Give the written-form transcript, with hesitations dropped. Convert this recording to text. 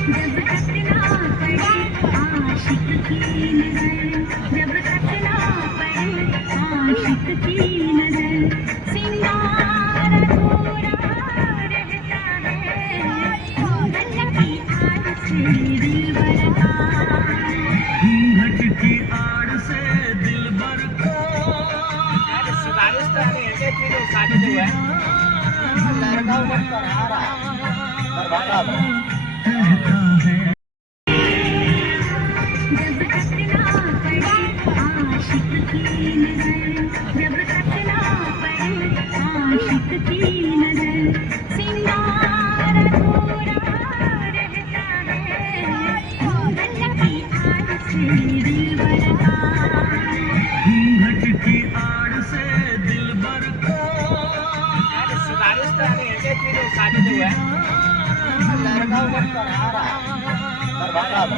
जब तक ना पड़े आशिक की नजर, जब तक ना पड़े आशिक की नजर, सिंगार अधूरा रहता है, घूंघट की आड़ से दिल बरका, घूंघट की आड़ से दिल बर को सिफारिश तो आने हैं कि जो शादी जो है लड़का ऊपर पर आ रहा बर्बाद जब तक ना पड़े आशिक की नजर, जब तक ना पड़े आशिक की नजर, सिंगार अधूरा रहता है, घूंघट की आड़ से दिल बरका, घूंघट की आड़ से दिल बर को सिफारिश तो आने हैं कि जो शादी जो है लड़का ऊपर पर आ रहा बर्बाद